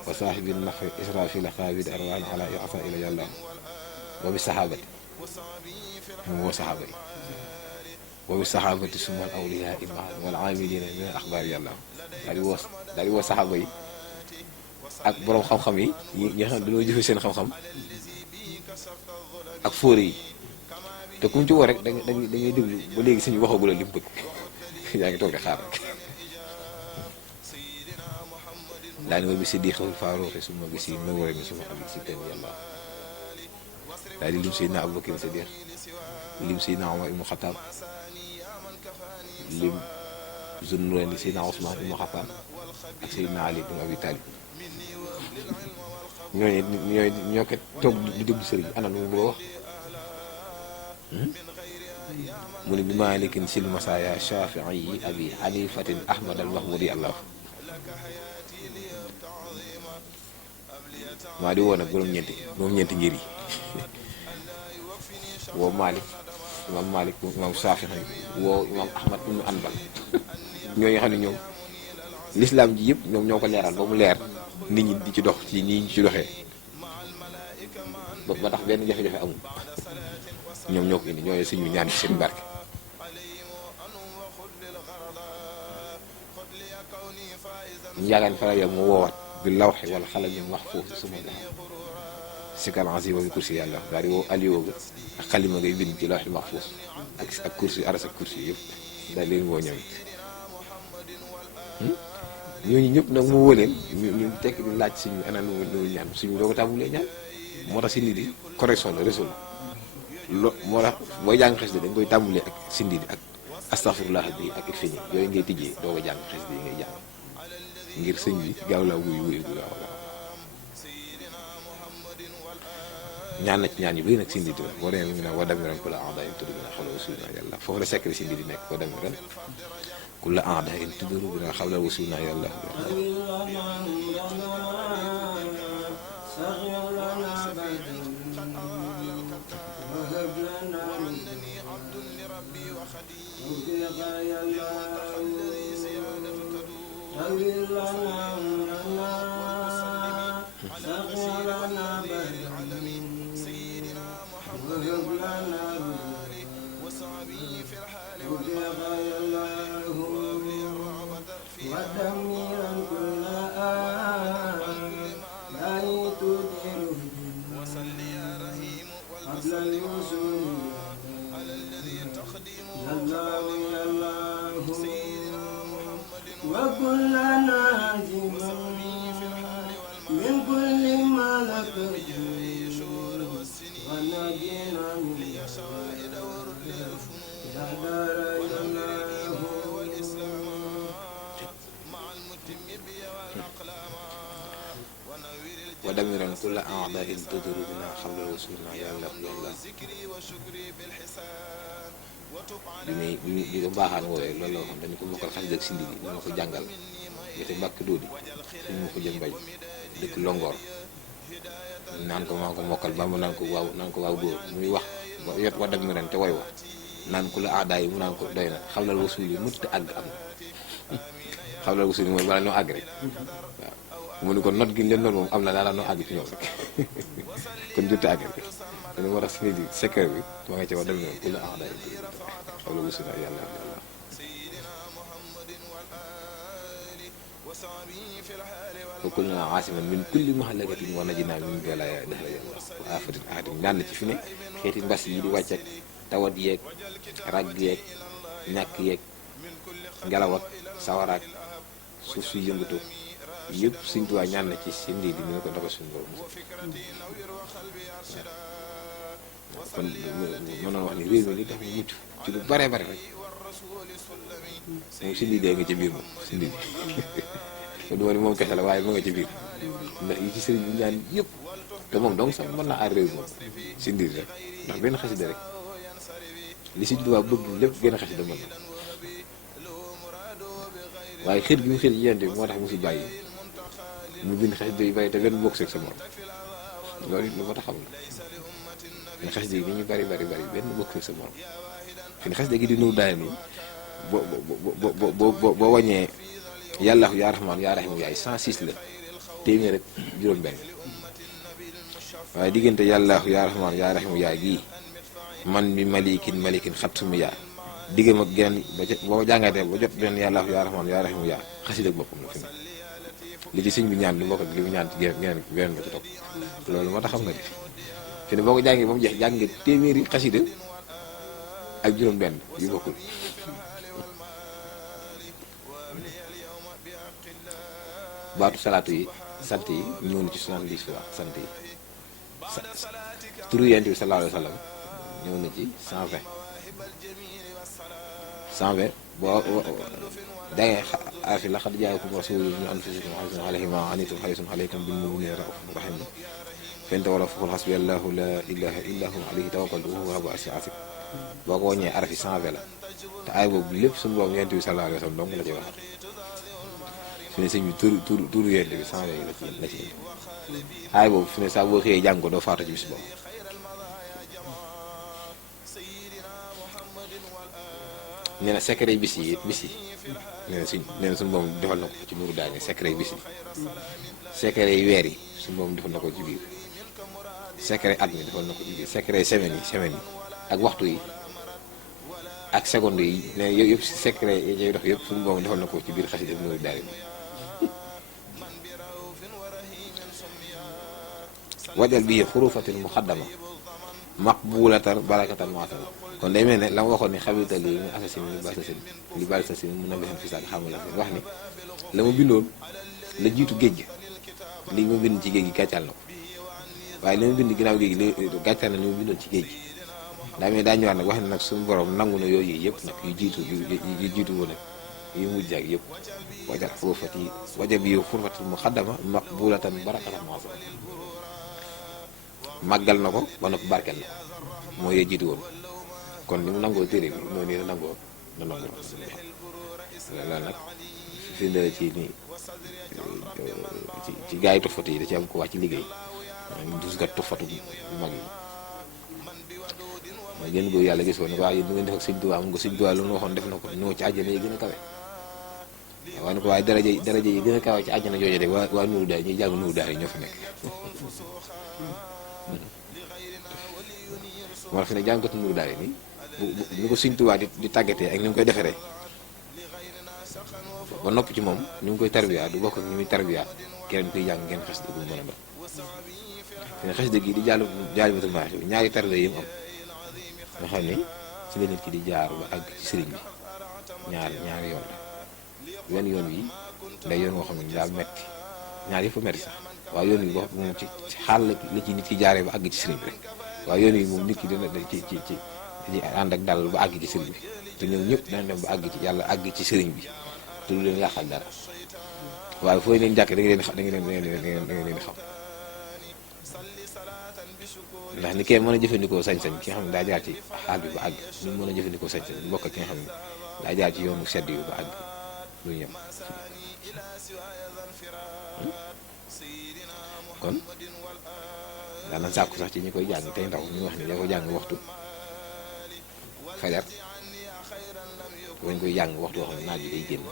wa saahibi nafri israfil xaabid arwaan ala asa ila yàlla wa bi sahabati mu woo saxaaba yi wa bi sahabati suma al awliya imaam wal aamilina min al axbaar yàlla daal di woo saxaaba yi ak borom xam-xam yi ñi xam dañoo jëfe seen xam-xam ak fóore yi te ku mu ci woo rek da ngay déglu ba léegi suñu waxagul li mu bëgg yaa ngi toog di xaar rek daani wa bi siddiqil faaruqi suma bi si nawari mi suma abi si ten yàlla daal di lim Seydina Abubakar Siddiq lim Seydina Umar ibnu Xataab lim Zunnurayni Seydina Usmaan ibnu Xafaan ak Seydina Ali ibnu Abi Taalib ñoo ko toog di déglu sëriñ bi ana lu mu bëgg a wax mu ne bi Maalikin sil masaaya Shafii yi abi Hanifatin Ahmad al Mahmudi allah maa di woo nag borom ñeenti ngir yi woo Malik imam Shafii woo imam Ahmad ibnu Hanbal ñooñu xam ne ñoom l'islam ji yëpp ñoom ñoo ko leeral ba mu leer nit ñi di ci dox ci nii ñu ci doxee ba tax benn jafe-jafe amul ñoom ñoo ko indi ñooy suñu ñaan ci seen barke ñu yaakaar ni faral yow mu woowaat bi lawxi wala xalam yi wax foofu suma daxa sikal azima bi kursi yàlla daal di woo aliwo ga ak xalima ngay bind ci lawxi mahfuus ak kursi aras ak kursi yëpp daal leen woo ñoom ñooñu ñëpp nag mu woo leen ñu tekk di laaj suñu ana lu ñaan suñu doo ko tàmbulee ñaan moo tax sindi di correction la réseau moo tax booy jàng xes dañ koy tàmbulee ak sindi di ak astaghfirullah bi ak fiñi yooyu ngay tijjee doo ko jàng xes di ngay jàng ngir sëñ bi gaaw laa wuyu gu gaaw ñaan na ci ñaan yu bëri nag sindi di la boo demee mu ne wa damiran ku la aada in tudd bi na xawla wasuna yàlla foofu la secret sindi di nekk wa damiran ku la aada in tudd bi na xawla wasuna yàlla wa damiran kulla aada in tuduru bina xawla wasuna yàlla bi ko baaxaan woowee loolu la waxoon dañu ko mokkal xas dëkk sindi bi ñu ma ko jàngal yete mbàkk doodi suñu ma ko jëm mbay dëkk longoor naan ko maa ko mokkal ba mu naan ko waaw góor muy wax yot wa damiran te woy wa naan ku la aada yi mu naan ko doy na xawlal wasul yi mënut a àgg am xawlal wasul yi mooy bala ñoo àgg rek waaw mu ne ko not gi leen noonu moom am na daal noo àgg ci ñoom rek kon jot a àgg rek te moo tax si di secret bi maa ngi ci wax dem na ku la ah day xaw la wusu na yàlla yàlla wa kullunaa aasiman min kulli muhlakatin wa najjinaa min balaayaa dahra yàlla wa aafatin ahatin daan na ci fi ne xeeti mbas yi di wàcc ak tawat yeeg ràgg yeeg ñàkk yeeg ngelaw ak sawaraak suuf suy yëngatu yëpp Sëñ Tuubaa ñaan na ci seen lii di ñu ko dafa suñu borom kon mënoon wax ni réew mi li tax mu mucc ci lu bare bare rek moom si lii dee nga ci biir moom si lii kon du ma ni moom kese la waaye mu nga ci biir ndax yi ci sëriñ bi ñaan yëpp te moom donc sax mën naa aar réew moom si ndiir rek ndax benn xasida rek li Sëñ Tuubaa bëgg lépp gën a xasida mën na waaye xër gi mu xër ci yente bi moo tax mu si bàyyi mu bind xasida yu bari te benn bokk seeg sa morom loolu it lu ma tax xam la ne xasida yi ni ñu bari bari bari benn bokk seeg sa morom fi ne xasida gi di nuur daay nii boo wàññee yàlla yaa raxmaan yaa raxiim yaay 106 la téeméer rek juróom-benn waaye diggante yàlla yaa raxmaan yaa raxiim yaay gii man mi malikin xat suma yaa diggam ak geneen ba ca boo jàngatee ba jot benn yàlla yaa raxmaan yaa raxiim yaa xasida ak boppam la fi ne li ci sëñ bi ñaan lu bokk li mu ñaan ci geneen beneen ba ci topp loolu moo tax xam nga fi ne boo ko jàngee ba mu jeex jàng nga téeméeri xasida ak juróom-benn yu bokkul baatu salaatu yi sant yi ñëw na ci 70 fois sant yi turu Yonent bi sallallahu alayhi wa sallam ñëw na ci 120 boo dangay arfi laqad jaakum rasuulun min anfusikum azizun alayhi ma anittum hariisun alaykum bil mu'miniina ra'uufun rahiim fa in tawallaw faqul hasbiyallaahu laa ilaaha illaa huwa alayhi tawakkaltu wa huwa rabbul arshil aziim boo ko wàññee arfi 120 la te ay boobu lépp suñu boobu Yonent bi sallallahu alayhi wa sallam dong la ci waxat fi ne sëñ bi turu Yonent bi 120 yi la ci ay boobu fi ne saa boo xëyee jàng ko doo faatu ci bis boobu nee na secret bis yi nee na suñu moom defal na ko ci muru daal ne secret bis yi secret yi weer yi suñu moom defal na ko ci biir secret at mi defal na ko ci biir secret semaine yi ak waxtu yi ak seconde yi ne yooyu yëpp secret yi ñuy dox yëpp suñu moom defal na ko ci biir xasida muru daal wajal bi xurufatil muqaddama maqbulatan barakatan maatala kon day mel ne la ma waxoon ni xabital yi mu assasine li bal sasin mun na bexen fi saak xamala wax ni la ma bindoon la jiitu géej gi li ma bind ci géej gi gàccal na ko waaye li ma bind ginnaaw géej gi gàccal na li ma bindoon ci géej gi daa mel daa ñëwaat nag wax ne nag suñu borom nangu na yooyu yëpp nag yu jiitu woon nag yu mujj ak yëpp wajal bi xurfatil muqaddama maqbulatan barakatan maatala màggal na ko ba noppi barkel na ko mooy yee jiitu woon kon ni mu nangoo téere bi noonu nii la nangoo loolu nag fi la ci ni ci gaa yi tofatu yi da ci am ko wàcc ci liggéey dus gat tofatu mag yi mooy gën góor yàlla gis ko ne ko waaye yéen du ngeen def ak Sëñ Tuubaa am nga Sëñ Tuubaa lu mu waxoon def na ko ñëw ci àjjana yi gën a kawe waaye ne ko waaye daraja yi gën a kawe ci àjjana jooju de waa nuuru daal ñuy jàng nuuru daal yi ñoo fi nekk moo fi ne jàngatu nuuru daal yi nii bu ko Sëñ Tuubaa di tàggatee ak ni mu koy defaree ba nopp ci moom ni mu koy tarbiya du bokk ak ni muy tarbiya keneen koy jàng ngeen xasida bu mën a doon fi ne xasida gi di Jaalibatul Maraaxib ñaari tarbiya yi mu am nga xam ne ci la nit ki di jaar ba àgg ci sëriñ bi ñaari yoon la wenn yoon wi day yoon woo xam ne daa metti ñaar yëpp metti sax waaye yoon wi boo moom ci xaal la ci nit ki jaaree ba àgg ci sëriñ bi rek waaye yoon wi moom nit ki dina ci ànd ak dal ba àgg ci sëriñ bi te ñoom ñëpp dana dem ba àgg ci yàlla àgg ci sëriñ bi te lu leen yàqal dara waaye fooy leen jàkk da nga leen xam ndax ni kee mën a jëfandikoo sañ-sañ ki nga xam ne daa jaar ci xaal bi ba àgg ni mën a jëfandikoo sañ-sañ bokk ki nga xam ne daa jaar ci yoonu sedd yu ba àgg lu ñëm kon daana sàkku sax ci ñi koy jàng tey ndaw ñu wax ni da ko jàng waxtu fajar bañ koy jàng waxtu wax ne naaj bi day génn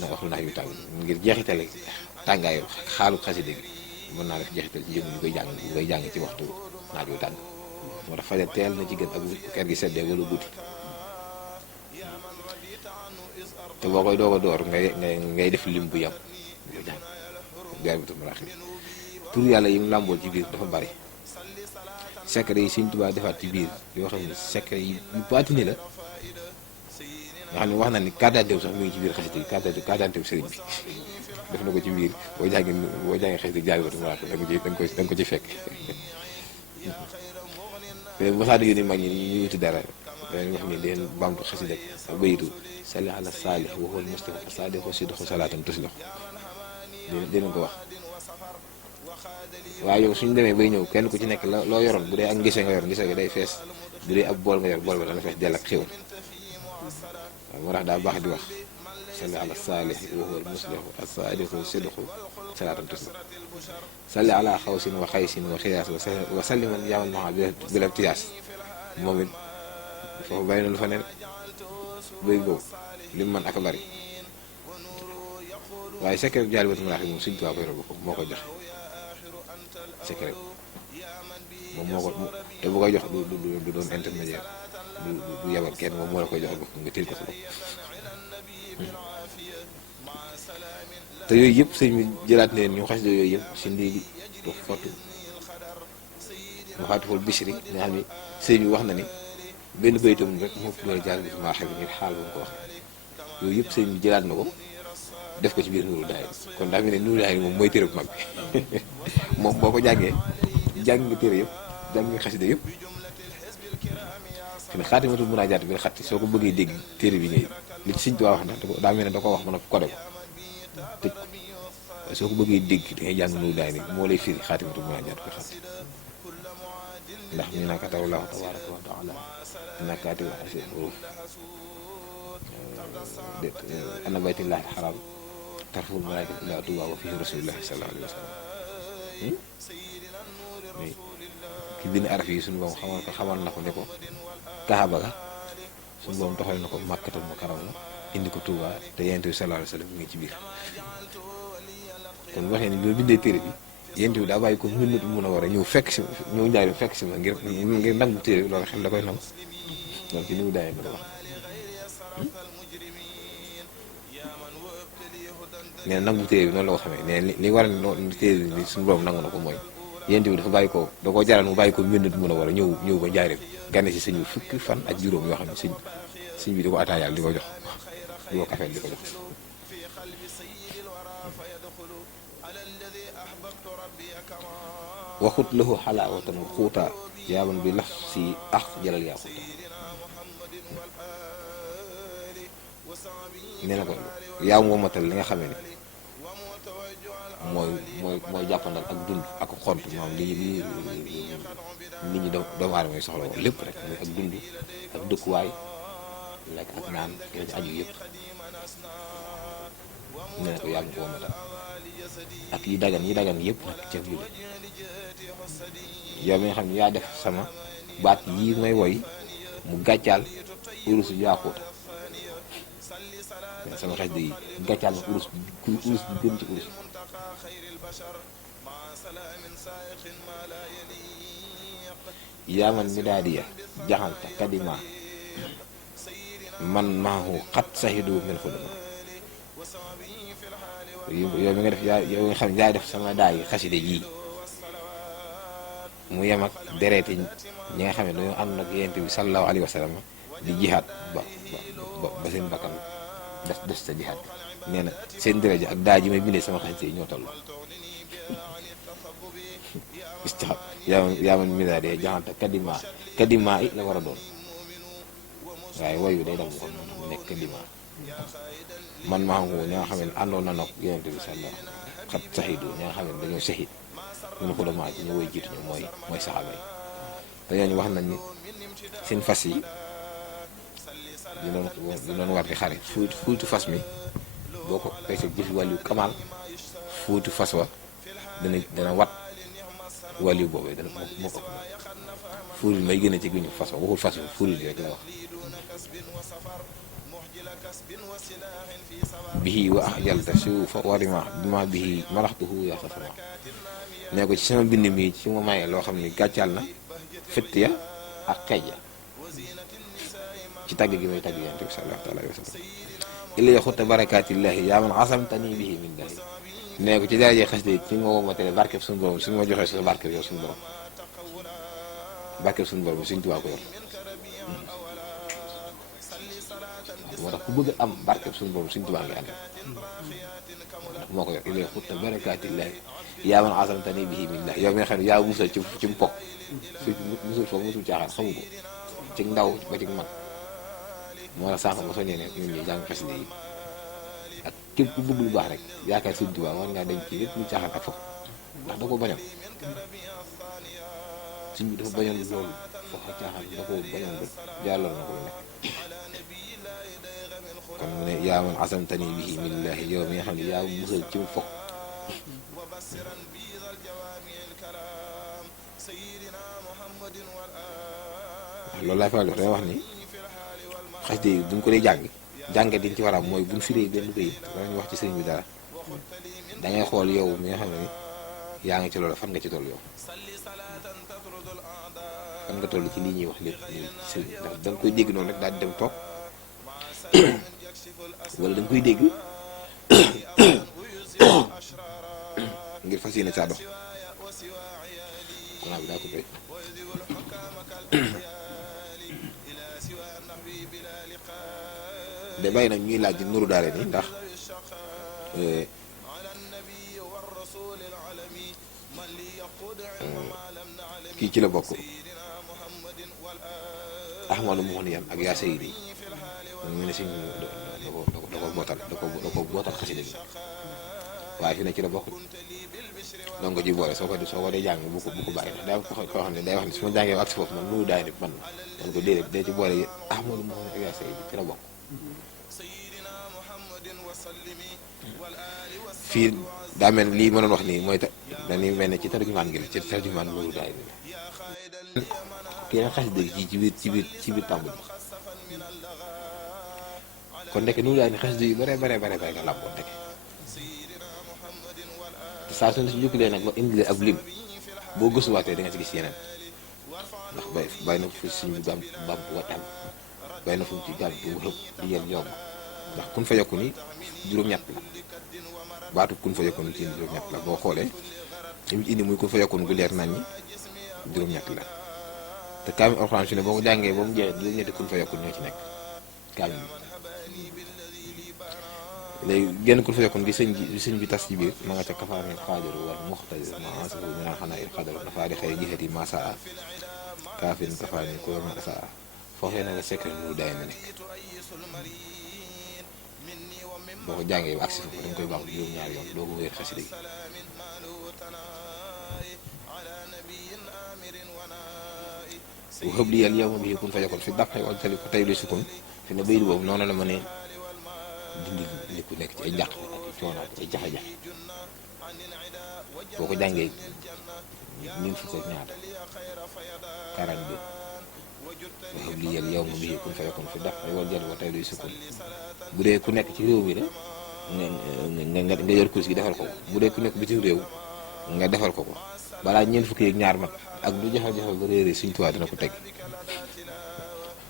na waxtu naaj yu tàng ngir jeexitale tàngaayu xaalu xasida gi mën naa def jeexital ci jëm ñu koy jàng ci waxtu naaj wu tàng moo tax fajar teel na ci gën ak bu kër gi seddee wala guddi te boo koy doog a door ngay def lim bu yam di ko jàng Jaalibatul Maraaxib tur yàlla yi mu làmbool ci biir dafa bari secret yi Sëñ Tuubaa defaat ci biir yoo xam ne secret yi yu baatini la nga xam ne wax na ni carte d'identité sax mu ngi ci biir xasida yi carte d'identité sëriñ bi def na ko ci biir boo jàngee xasida Jaalibatul Maraaxib da nga ko ci fekk te mosaada yu ni mag ñi ñu wuti dara dañuy wax ni leen baamtu xasida bayitu salli ala saalih wa huwa al-mustafa saadiqu sidqu salaatan tuslix dinañ ko wax waaye yow suñu demee bay ñëw kenn ku ci nekk loo yoroon bu dee ak ngise nga yor ngise gi day fees bu dee ab bool nga yor bool ba dana fees dell ak xéwal waaw moo tax daa baax di wax salli ala saalih wa huwa al-muslihu as-saadiqu sidqu salaatan tuslix salli ala xawsin wa xaysin wa xiyaas wa salliman yaaman maa bila tiyaas moom it foofu bàyyi na lu fa ne bëy boobu li mu mën ak a bari waaye secret Jaalibatul Maraaxib moom Sëñ Tuubaa ko yor boppam moo ko joxe secret moom moo ko te bu koy jox du doon intermédiaire du yabal kenn moom moo la koy jox boppam nga téel ko sa bopp te yooyu yëpp sëñ bi jëlaat ne ñu xas yooyu yëpp si ndéegi du fottu Mafaatihul Bichri nga xam ni sëñ bi wax na ni benn baytam rek moo fi doon Jaalibatul Maraaxib ngir xaal bu mu ko wax yooyu yëpp sëñ bi jëlaat na ko def ko ci biir Nuuru Daayira kon daa mel ne Nuuru Daayira moom mooy téere bu mag bi moom boo ko jàngee jàng nga téere yëpp jàng nga xasida yëpp fi ne Xaatimatul Munaajaat bil xatti soo ko bëggee dégg téere bi ngay li ci Sëñ Tuubaa wax na daa mel ne da ko wax mën a codé ko tëj ko waaye soo ko bëggee dégg da ngay jàng Nuuru Daayira moo lay firi Xaatimatul Munaajaat bil xatti ndax mi naa katabu Allaahu tabaaraka wa taala inna kaatiba haazihi l-huruuf ana baytullaahi l-haraam tarfa'ul malaa'ikatu ilaa Tuubaa wa fiihi rasuulullaahi sallallaahu alayhi wa sallam ki bind araf yi suñu boom xamal na ko ne ko Kaaba ga suñu boom toxal na ko Makkatal Mukarrama indi ko Tuubaa te Yonent bi sallallaahu alayhi wa sallam mu ngi ci biir kon waxee ni bi ma bindee téere bi Yonent bi daa bàyyi ko minute mun a war a ñëw fekk si ñëw njaay fekk si ma ngir nangu téere bi loolu xel da koy nangu loolu ci ni mu daayee na ko wax nee na nangu téere bi noonu la ko xamee nee li war a téere bi suñu borom nangu na ko mooy Yonent bi dafa bàyyi ko da koo jaral mu bàyyi ko minute mun a war a ñëw ba njaareem gane si sëñ bi fukki fan ak juróom yoo xam ne sëñ bi di ko ataayaal di ko jox di ko kafeel di ko jox waxut lahu xalaawatan wa xuuta yaaman bi laf si jalal yaa xuuta nee na ko yaa moomatal li nga xamee ne mooy jàppandal ak dund ak xont moom li nit ñi doomu aadama yi soxla woon lépp rek mooy ak dund ak dëkkuwaay lekk ak naan la ci aju yëpp nee na ko yaa ma ko moomatal ak yi dagan yëpp nag ceeb bi yow mi nga xam ne yaa def sama baat yii may woy mu gàccaal urusu yaaquuta sama xaj yi gàccaal na urus bi gën ci urus yaa man mi daa di ya jaxanta kadima man maahu xat saxidu min xuduma yow mi nga def yow nga xam ne yaa def sama daay xaside yii mu yem ak dereeti ñi nga xam ne dañoo ànd ak Yonent bi sallallahu alayhi wa sallam di jihaat ba seen bakkan des sa jihaat nee na seen daraja ak daa ji may bindee sama xaside yi ñoo toll istaxab yaa man misaade jaxanta kadima it la war a doon waaye woyu day dam ko mu nekk kadima man maa ngi ñi nga xam ne àndoon na nag Yonent bi sallallahu xat saxidu ñi nga xam ne dañoo saxit ñu ko dama ci ñu woy jiitu ñu mooy saxaaba yi te ñooñu wax nañ ni seen fas yi di doon war di xare fuutu fas mi boo ko peese jëfi wàllu kamal fuutu fas wa dana wat wàllu boobee dana moo ko fuuril may gën a ci guñu fas wa waxul fas wa fuuril rek la wax bihi wa ahjalta suufa warima bima bihi malaxtuhu ya safama ne ko ci sama bind mi ci ma maye loo xam ne gàccal na fëtt ya ak xeej ya ci tàgg gi may tàgg yonent bi sallallahu taala alayhi wa sallam illa yaxutta barakatillahi yaa man asamtani bihi min dahi ne ko ci daraje xasida ci nga womatale barkeb suñu borom suñu ma joxee sa barkeb yow suñu borom barkeb suñu borom suñu Tuubaa ko yor moo tax ku bëgg am barkeb suñu borom suñu Tuubaa ngi ànd moo ko yor illa yaxutta barakatillahi yaa man asamtani bihi min dahi yow mi nga xam ne yaa musal ci mpok fi musul foofu musul caaxaan xamu ko ci ndaw ba ci mag moo tax sànq ma soññee ne ñun ñi jàng xasida yi ak képp ku bëgg lu baax rek yaakaar Sëñ Tuubaa war ngaa dem ci lépp lu caaxaan ak foofu ndax da ko bañoon suñ bi dafa bañoon loolu foofu caaxaan da ko bañoon ba jàllal na ko lu nekk kon mu ne yaa man asamtani bihi millahi yow mi nga xam ne yaa musal ci fokk loolu laay faral di wax day wax ni xasida yi buñ ko dee jànge diñ ci war a am mooy buñ firee benn bayit danañ wax ci sëriñ bi dara da ngay xool yow mi nga xam ne yaa ngi ci loolu fan nga ci toll yow fan nga toll ci lii ñuy wax lépp nii ci sëriñ ndax da nga koy dégg noonu rek daal di dem toog wala da nga koy dégg ngir fas yéene saa dox konaa bi daa ko béy de bàyyi nag ñuy laaj di nuru daale ni ndax kii ci la bokk Ahmadu Muxniyan ak yaa Seydi mu ne si da ko bootal xasida gi waaye fi ne ci la bokk donc ko ci boole soo ko dee jàng bu ko bàyyi ndax daa ko xam ne day wax ne su ma jàngee ak si foofu man nuru daale ni man ko déedéet dee ci boole Ahmadu Muxniyan ak yaa Seydi ci la bokk fii daa mel lii ma doon wax nii mooy dañuy mel ne ci tarjumaan gi la ci tarjumaan loolu daay bi kii nag xasida gi ci biir tàmb bi kon ndeke nu daay ni xasida yu bare nga làmboon ndeke te saa su ne si jukkilee nag ba indilee ab lim boo gëstuwaatee da nga ci gis yeneen ndax bay na fu suñu bam watam bay na fu ci gàmm bu xëpp di yel yomb ndax kun fa yokku ni juróom-ñett la baatu kun fa yokku ni ci juróom-ñett la boo xoolee li mu indi muy kun fa yokku gu leer nañ ñi juróom-ñett la te kaamil alxuraan su ne boo ko jàngee ba mu jeex juróom-ñetti kun fa yokku ñoo ci nekk kaamil léegi genn kun fa yokku gi sëñ bi tas ci biir ma nga ca kafaanil xaajaru wal muxtadir ma ansafu mi naan xanaa il xadaru dafaa di xëy jixati masaa kaafin kafaani ko masaa foofee na la secret nu daay na nekk boo ko jàngee ba agsi foofu dañ koy baax juróom-ñaari yoon doo ko wéer xasida gi bu xëb li yàlla yow ma bii kun fa yokkoon fi dàqee wala tali ko tey lu sukkoon fi ne bayit boobu noonu la ma ne dindi li ku nekk ci ay njàq ak coono ak ay jafe-jafe boo ko jàngee 1000 fukk ak ñaata 42 bu xëb li yàlla yow ma bii kun fa yokkoon fi dàqee wala jël ko tey lu sukkoon bu dee ku nekk ci réew mi de nga yor kurus gi defal ko bu dee ku nekk bitim réew nga defal ko balaa ñeent fukki ak ñaar mat ak du jafe-jafe ba réeré Sëñ Tuubaa dina ko teg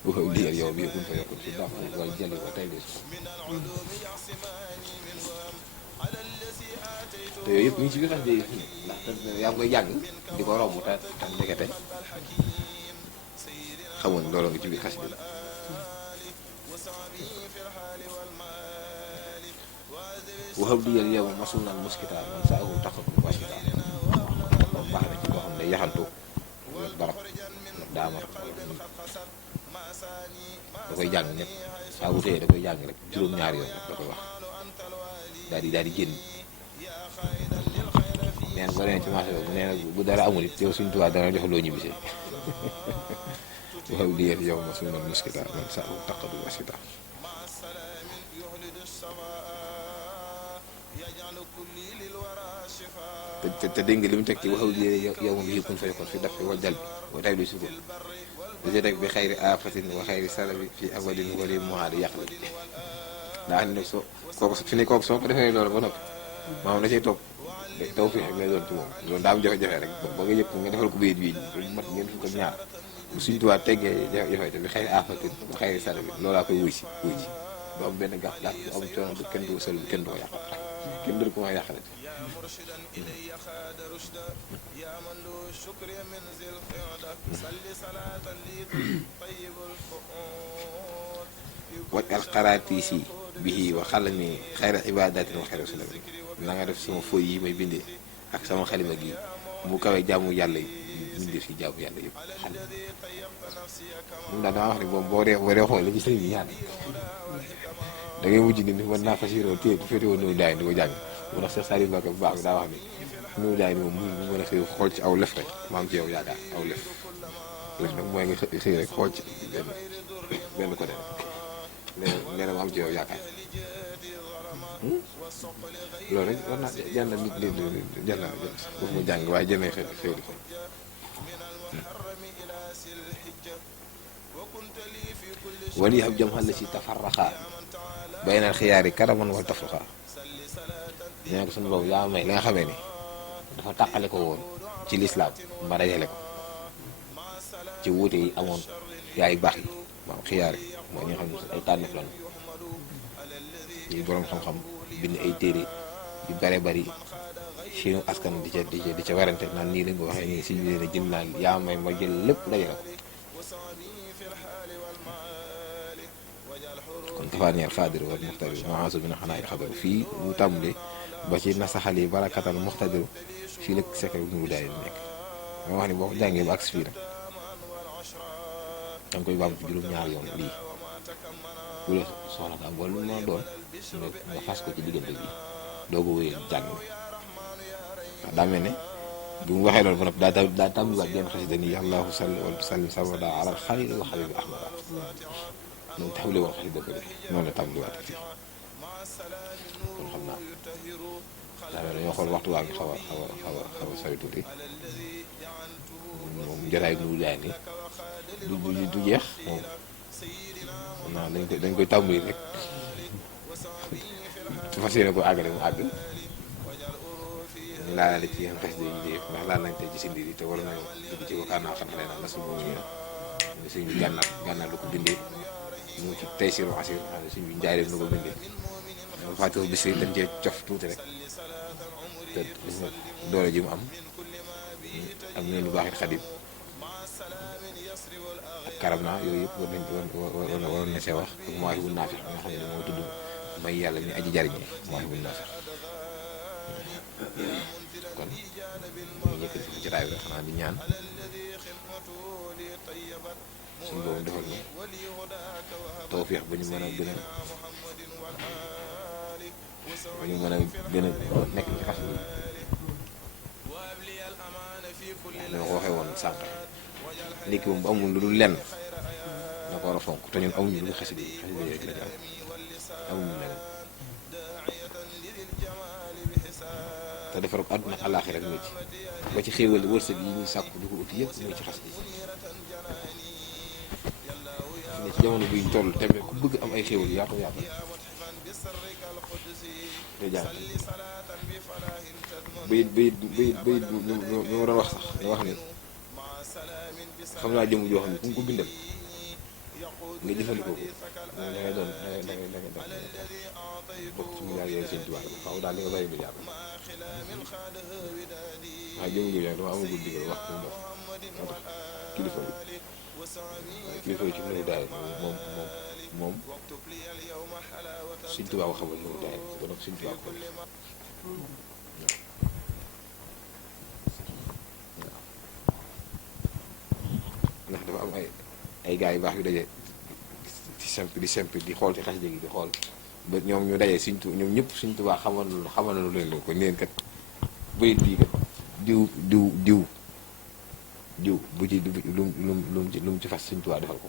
bu ko liyal yow bi buñ fa yokk ci dàq wala jëli ko tey su te yooyu yëpp ñu ngi ci biir xasida yi ndax yaa ngi koy jàng di ko romb te tam ndekete xamoon loolu nga ci biir xasida yi waxab di yal yow masul naan muskitaan man saa agul taxatul waskitaan moom baax na ci koo xam ne yaxantu wala barab wala daamar da koy jàng ñëpp saa bu teyee da koy jàng rek juróom-ñaari yoon rek da koy wax daal di génn neen ba leen ci marché boobu nee na bu dara amul it yow Sëñ Tuubaa dana jox loo ñibbisee waxab di yal yow masul naan muskitaan man saa agul taxatul waskitaan te dégg nga li mu teg ci waxaw yow moom yëpp kun fa yokkoon fi daf fi wal jal bi boo tay luy sukkoon da ci teg bi xayri aafatin wa xayri salabi fi abadin wali muhaadi yàqli daa xam ne nag soo kooku fi ne kooku soo ko defee loolu ba noppi maanaam da cay topp taw fii rek lay doon ci moom loolu daa am jafe-jafe rek ba nga yëpp nga defal ko bayit bii lu mat ngeen fukk ak ñaar bu Sëñ Tuubaa teggee jafe-jafe bi xayri aafatin wa xayri salabi loolaa koy wuy si du am benn gàpp gàpp du am coono du kenn du ko sël kenn du ko yàqal kenn du ko ma yàqale waj al xaraatiisi bihi wa xalami xayra ibadatin wa xayra sulami na nga def sama fooy yi may bindee ak sama xalima gi mu kawee jaamu yàlla yi bindee fi jaamu yàlla yëpp xale moom daal dama wax ne moom boo dee xool la ci sëriñ bi ñaan da ngay mujj ni mën naa fas yéene téye féete woon Nuuru Daarayni di ko jàng mu tax Cheikh Saliou Mbacké bu baax bi daa wax ni Nuuru Daarayni moom mu mën a xëy xool ci aw lef rek maa ngi ci yow yaakaar aw lef nag mooy nga xëy rek xool ci benn côté nee na ma am ci yow yaakaar loolu rek war naa jàll nit jàll foofu mu jàng waaye jëmee xëy di ko wala yi xam jëm xal la si tafarraxaa baynal xiyaari karaman wala tafruxaa nee ko suñu boobu yaa may la nga xamee ni dafa tàqale ko woon ci lislaam ma dajale ko ci wuute yi amoon yaay baax yi maanaam xiyaar yi mooy ñi nga xam ne ay tànneef lañu yi boroom xam-xam bind ay téere yu bare bari seenu askan di ca werante naan nii lañ ko waxee nii si ñu leen a jël naan yaa may ma jël lépp dajale ko kon kafaaniyal xaadiru wal muxtadiru maasu bi na xanaa yi xadaru fii mu tàmbalee ba ci nasaxali barakatal muxtadiru fii la secret Nuuru Daarayni nekk moo wax ni boo ko jàngee ba agsi fii nag danga koy baam ci juróom-ñaari yoon lii bu la soxla ko am wala lu ma doon nga fas ko ci diggante bi doo ko wéyee jàng bi ndax daa mel ne bi mu waxee loolu ba noppi daa tàmbaliwaat genn xasida nii allahu salli wa sallim sabada ala xalili wa xabibi ahmada noonu tàmbali woon xasida ko de noonu la tàmbaliwaat fii kon xam naa daa mel ne ñoo xool waxtu waa ngi xaw a sori tuuti moom jotaay Nuuru Daarayni du jeex moom naa dañ koy tàmbali rek fas yéene ko àggale mu àgg ñu laalaale ci yenn xes yi def ndax laal nañ tey ci sindir yi te wala nañu dugg ci wakkaanaa xam xale na nas moom ñu suñ bi gànnaar lu ko bindee mu ci tey siru asir xam ne suñ bi njaay nu ko bindee mo fàttoo bis yi dañ cee cof tuuti rek te gis nga doole ji mu am ak neen lu baaxit xadim ak karam naa yooyu yëpp waroon na see wax ak Mawaahibu Naafi nga xam ne moo tudd may yàlla ñu aji jariñ ñi Mawaahibu Naafi kon ñu yëkkati ci jotaay bi xanaa di ñaan suñu boobu defal ñu tawfiix ba ñu mën a gën a nekk ci xas bi dama ko waxee woon sànq ndekki moom bu amul lu dul lenn da ko war a fonk te ñun amuñu lu xasida yi rek la ci am amuñu leneen te defar ko àdduna ak àllaaxira rek muy ci ba ci xéewal wërsëg yi ñuy sàkku di ko uti yëpp muy ci xasida yi ne ci jamono bi ñu toll tamit ku bëgg am ay xéewal yaatu yaatu te jàng bayit ñu war a wax sax nga wax ni xam naa jëm joo xam ne ku ko bindal nga jëfandikoo ko da ngay doon bokk ci milliards yooyu Sëñ Tuubaa faaw daal di nga bàyyi milliard waaye jëm joo dama amagul digal wax ko moo tax kilifa yi ci Nuuru Daarayni moom Sëñ Tuubaa ko xamal Nuuru Daarayni ba nag Sëñ Tuubaa ko ndax dafa am ay gars yu baax yu daje di simple di xool ci xasida gi di xool ba ñoom ñu daje ñoom ñëpp Sëñ Tuubaa xamal na lu leen ko neen kat bayit bii kat diw bu ci lu mu ci fas Sëñ Tuubaa defal ko